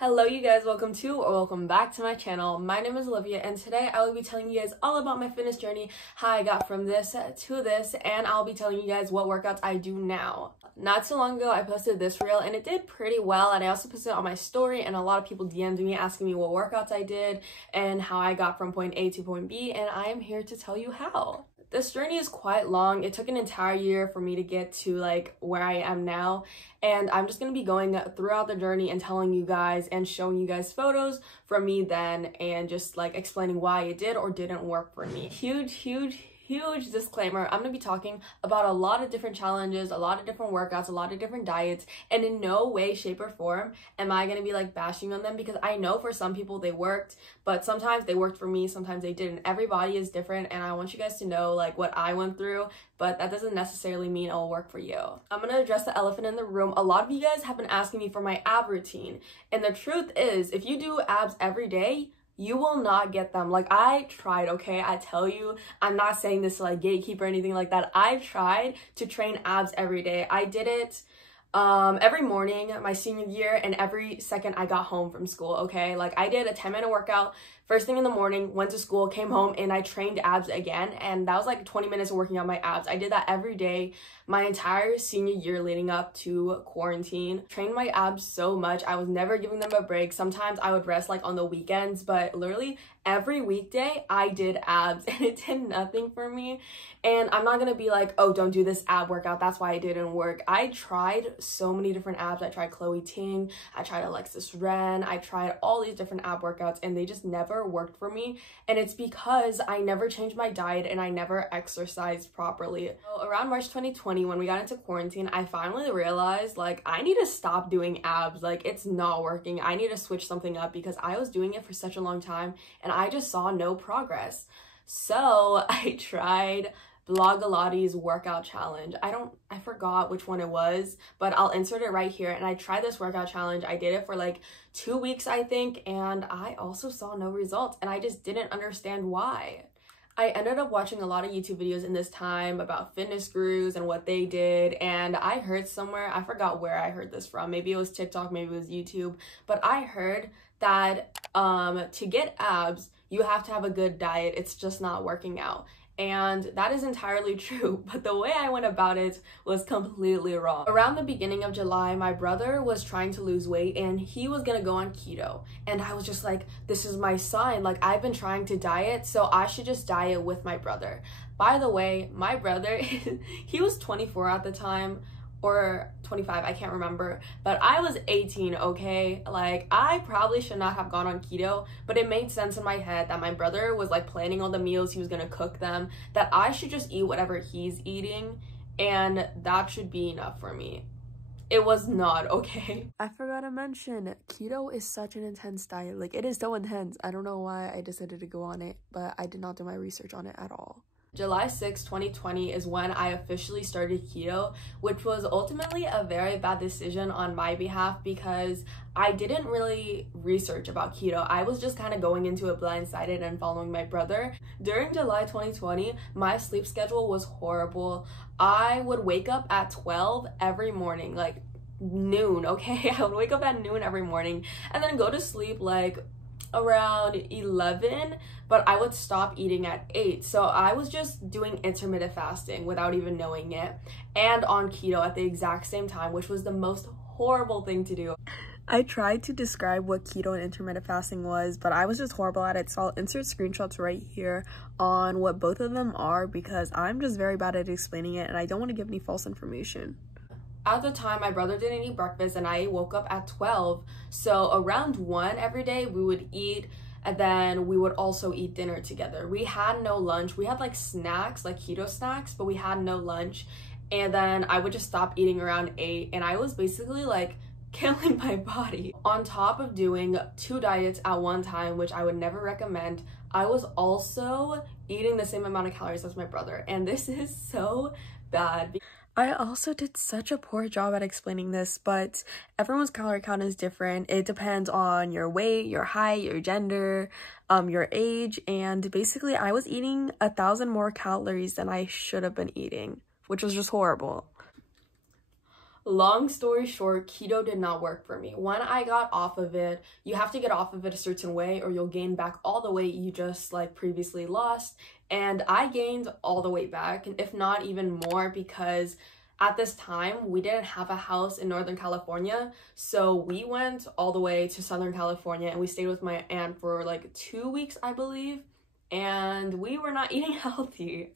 Hello you guys, welcome back to my channel. My name is Olivia and today I will be telling you guys all about my fitness journey, how I got from this to this, and I'll be telling you guys what workouts I do now. Not too long ago I posted this reel and it did pretty well, and I also posted it on my story and a lot of people DM'd me asking me what workouts I did and how I got from point A to point B, and I am here to tell you how. This journey is quite long. It took an entire year for me to get to like where I am now, and I'm just going to be going throughout the journey and telling you guys and showing you guys photos from me then and just like explaining why it did or didn't work for me. Huge disclaimer, I'm going to be talking about a lot of different challenges, a lot of different workouts, a lot of different diets, and in no way, shape, or form am I going to be like bashing on them, because I know for some people they worked, but sometimes they worked for me, sometimes they didn't. Everybody is different, and I want you guys to know like what I went through, but that doesn't necessarily mean it'll work for you. I'm going to address the elephant in the room. A lot of you guys have been asking me for my ab routine, and the truth is, if you do abs every day, you will not get them. Like, I tried, okay? I tell you, I'm not saying this to like gatekeep or anything like that. I tried to train abs every day. I did it every morning my senior year and every second I got home from school, okay? Like, I did a 10-minute workout first thing in the morning, went to school, came home, and I trained abs again, and that was like 20 minutes of working on my abs. I did that every day my entire senior year leading up to quarantine. Trained my abs so much. I was never giving them a break. Sometimes I would rest like on the weekends, but literally every weekday I did abs, and it did nothing for me. And I'm not gonna be like, oh, don't do this ab workout, that's why it didn't work. I tried so many different abs. I tried Chloe Ting, I tried Alexis Ren, I tried all these different ab workouts, and they just never worked for me. And it's because I never changed my diet and I never exercised properly. So around March 2020, when we got into quarantine, I finally realized like I need to stop doing abs. Like, it's not working. I need to switch something up, because I was doing it for such a long time and I just saw no progress. So I tried Blogilates workout challenge. I forgot which one it was, but I'll insert it right here. And I tried this workout challenge. I did it for like 2 weeks, I think, and I also saw no results, and I just didn't understand why. I ended up watching a lot of YouTube videos in this time about fitness gurus and what they did, and I heard somewhere, I forgot where I heard this from, maybe it was TikTok, maybe it was YouTube, but I heard that to get abs, you have to have a good diet. It's just not working out. And that is entirely true, but the way I went about it was completely wrong. Around the beginning of July, my brother was trying to lose weight and he was gonna go on keto. And I was just like, this is my sign. Like, I've been trying to diet, so I should just diet with my brother. By the way, my brother, he was 24 at the time, or 25, I can't remember, but I was 18, okay? Like, I probably should not have gone on keto, but it made sense in my head that my brother was like planning all the meals, he was gonna cook them, that I should just eat whatever he's eating, and that should be enough for me. It was not, okay? I forgot to mention, keto is such an intense diet. Like, it is so intense. I don't know why I decided to go on it, but I did not do my research on it at all. July 6, 2020 is when I officially started keto, which was ultimately a very bad decision on my behalf, because I didn't really research about keto. I was just kind of going into it blindsided and following my brother. During July 2020, my sleep schedule was horrible. I would wake up at 12 every morning, like noon, okay? I would wake up at noon every morning and then go to sleep like around 11, but I would stop eating at 8. So I was just doing intermittent fasting without even knowing it, and on keto at the exact same time, which was the most horrible thing to do. I tried to describe what keto and intermittent fasting was, but I was just horrible at it, so I'll insert screenshots right here on what both of them are, because I'm just very bad at explaining it and I don't want to give any false information. At the time, my brother didn't eat breakfast and I woke up at 12. So around 1 every day, we would eat, and then we would also eat dinner together. We had no lunch. We had like snacks, like keto snacks, but we had no lunch. And then I would just stop eating around 8, and I was basically like killing my body. On top of doing 2 diets at one time, which I would never recommend, I was also eating the same amount of calories as my brother. And this is so bad. I also did such a poor job at explaining this, but everyone's calorie count is different. It depends on your weight, your height, your gender, your age, and basically I was eating 1,000 more calories than I should have been eating, which was just horrible. Long story short, keto did not work for me. When I got off of it, you have to get off of it a certain way or you'll gain back all the weight you just like previously lost. And I gained all the weight back, and if not even more, because at this time we didn't have a house in Northern California. So we went all the way to Southern California and we stayed with my aunt for like 2 weeks, I believe. And we were not eating healthy.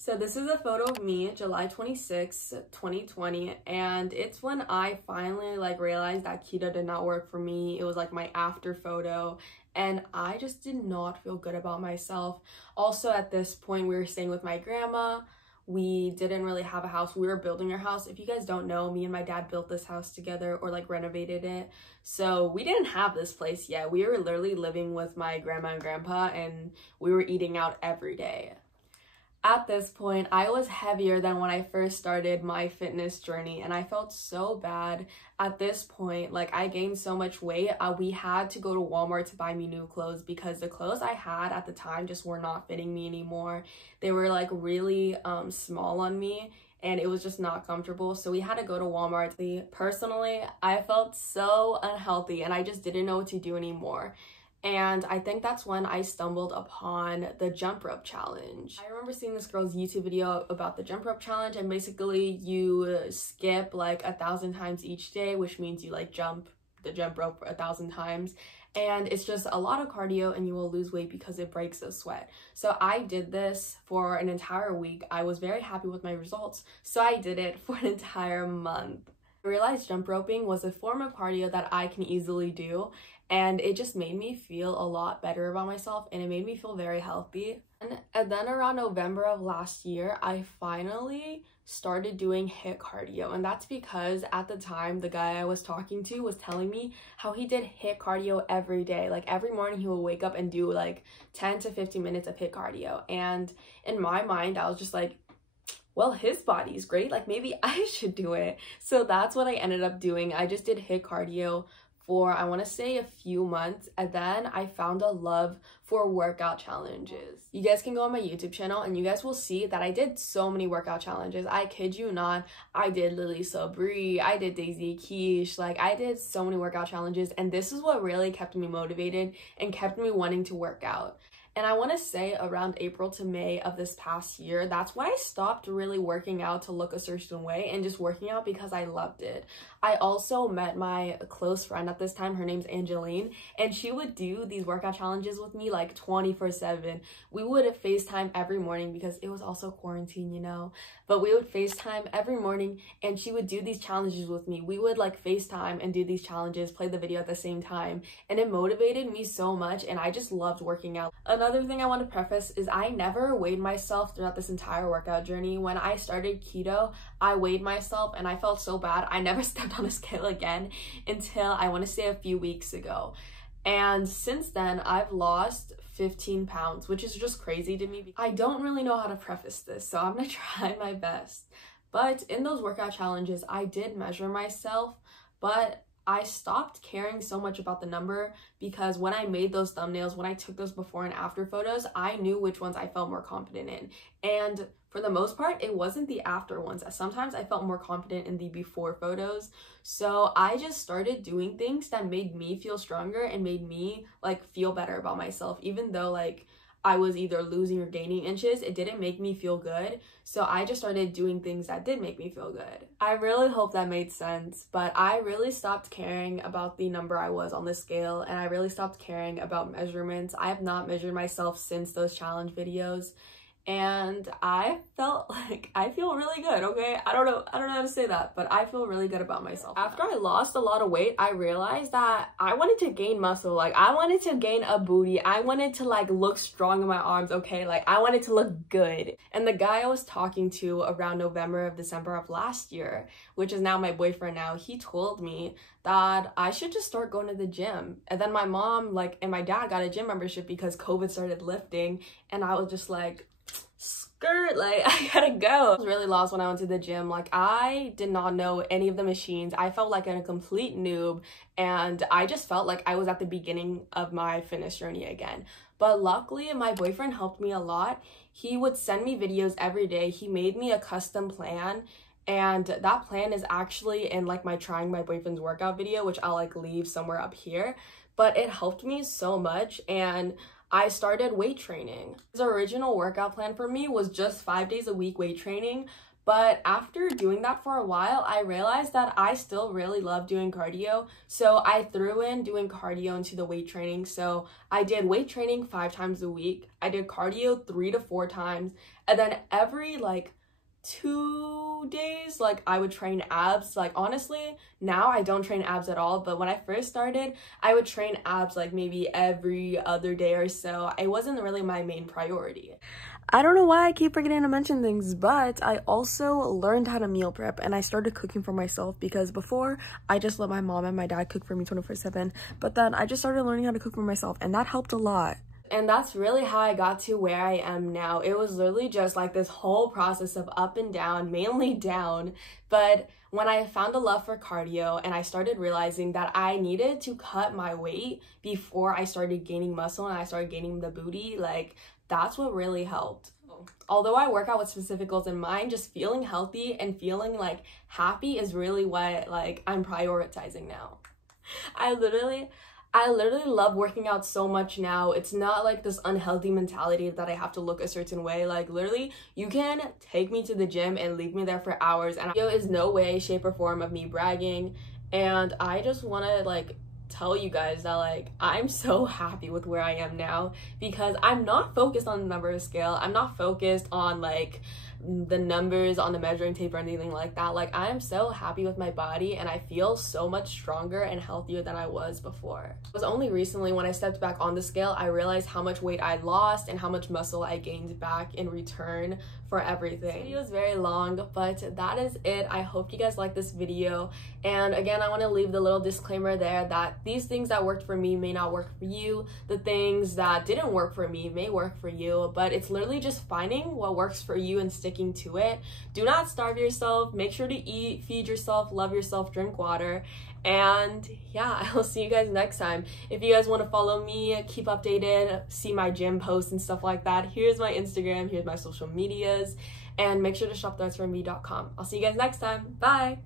So this is a photo of me, July 26, 2020, and it's when I finally like realized that keto did not work for me. It was like my after photo, and I just did not feel good about myself. Also, at this point, we were staying with my grandma. We didn't really have a house. We were building our house. If you guys don't know, me and my dad built this house together, or like renovated it. So we didn't have this place yet. We were literally living with my grandma and grandpa, and we were eating out every day. At this point, I was heavier than when I first started my fitness journey, and I felt so bad. At this point, like, I gained so much weight. We had to go to Walmart to buy me new clothes because the clothes I had at the time just were not fitting me anymore. They were like really small on me, and it was just not comfortable. So we had to go to Walmart. Personally, I felt so unhealthy and I just didn't know what to do anymore. And I think that's when I stumbled upon the jump rope challenge. I remember seeing this girl's YouTube video about the jump rope challenge, and basically you skip like 1,000 times each day, which means you like jump the jump rope 1,000 times. And it's just a lot of cardio and you will lose weight because it breaks the sweat. So I did this for an entire week. I was very happy with my results, so I did it for an entire month. I realized jump roping was a form of cardio that I can easily do, and it just made me feel a lot better about myself, and it made me feel very healthy. And then around November of last year, I finally started doing HIIT cardio, and that's because at the time the guy I was talking to was telling me how he did HIIT cardio every day. Like every morning he would wake up and do like 10 to 15 minutes of HIIT cardio, and in my mind I was just like, well, his body's great, like maybe I should do it. So that's what I ended up doing. I just did HIIT cardio for, I want to say, a few months, and then I found a love for workout challenges. You guys can go on my YouTube channel and you guys will see that I did so many workout challenges. I kid you not. I did Lily Sabri, I did Daisy Quiche, like I did so many workout challenges, and this is what really kept me motivated and kept me wanting to work out. And I want to say around April to May of this past year, that's when I stopped really working out to look a certain way and just working out because I loved it. I also met my close friend at this time. Her name's Angeline, and she would do these workout challenges with me like 24/7. We would FaceTime every morning because it was also quarantine, you know, but we would FaceTime every morning and she would do these challenges with me. We would like FaceTime and do these challenges, play the video at the same time, and it motivated me so much, and I just loved working out. Another thing I want to preface is I never weighed myself throughout this entire workout journey. When I started keto, I weighed myself and I felt so bad. I never stepped on a scale again until I want to say a few weeks ago. And since then, I've lost 15 pounds, which is just crazy to me. I don't really know how to preface this, so I'm gonna try my best. But in those workout challenges, I did measure myself, but I stopped caring so much about the number because when I made those thumbnails, when I took those before and after photos, I knew which ones I felt more confident in. And for the most part, it wasn't the after ones. Sometimes I felt more confident in the before photos. So I just started doing things that made me feel stronger and made me like feel better about myself, even though like I was either losing or gaining inches. It didn't make me feel good. So I just started doing things that did make me feel good. I really hope that made sense, but I really stopped caring about the number I was on the scale, and I really stopped caring about measurements. I have not measured myself since those challenge videos, and I felt like I feel really good, okay? I don't know how to say that, but I feel really good about myself. After I lost a lot of weight, I realized that I wanted to gain muscle. Like I wanted to gain a booty. I wanted to like look strong in my arms, okay? Like I wanted to look good. And the guy I was talking to around December of last year, which is now my boyfriend now, he told me that I should just start going to the gym. And then my mom and my dad got a gym membership because COVID started lifting, and I was just like, skirt, like I gotta go. I was really lost when I went to the gym. Like I did not know any of the machines. I felt like a complete noob, and I just felt like I was at the beginning of my fitness journey again. But luckily my boyfriend helped me a lot. He would send me videos every day. He made me a custom plan, And that plan is actually in like my trying my boyfriend's workout video, which I'll like leave somewhere up here. But it helped me so much, and I started weight training. His original workout plan for me was just 5 days a week weight training. But after doing that for a while, I realized that I still really love doing cardio. So I threw in doing cardio into the weight training. So I did weight training 5 times a week. I did cardio 3 to 4 times. And then every like 2 days, like I would train abs. Like honestly, now I don't train abs at all, but when I first started, I would train abs like maybe every other day or so. It wasn't really my main priority. I don't know why I keep forgetting to mention things, but I also learned how to meal prep, and I started cooking for myself, because before I just let my mom and my dad cook for me 24/7, but then I just started learning how to cook for myself, and that helped a lot. And that's really how I got to where I am now. It was literally just like this whole process of up and down, mainly down. But when I found a love for cardio and I started realizing that I needed to cut my weight before I started gaining muscle and I started gaining the booty, like that's what really helped. Although I work out with specific goals in mind, just feeling healthy and feeling like happy is really what like I'm prioritizing now. I literally love working out so much now. It's not like this unhealthy mentality that I have to look a certain way. Like literally, you can take me to the gym and leave me there for hours, and video is no way, shape, or form of me bragging. And I just want to like tell you guys that like I'm so happy with where I am now, because I'm not focused on the number scale. I'm not focused on like the numbers on the measuring tape or anything like that. Like I'm so happy with my body, and I feel so much stronger and healthier than I was before. It was only recently when I stepped back on the scale I realized how much weight I lost and how much muscle I gained back in return for everything. This video is very long, but that is it. I hope you guys like this video, and again I want to leave the little disclaimer there that these things that worked for me may not work for you. The things that didn't work for me may work for you, but it's literally just finding what works for you and sticking to it. Do not starve yourself. Make sure to eat, feed yourself, love yourself, drink water. And yeah, I will see you guys next time. If you guys want to follow me, keep updated, see my gym posts and stuff like that, here's my Instagram, here's my social medias, and make sure to shop threadsforme.com. I'll see you guys next time. Bye.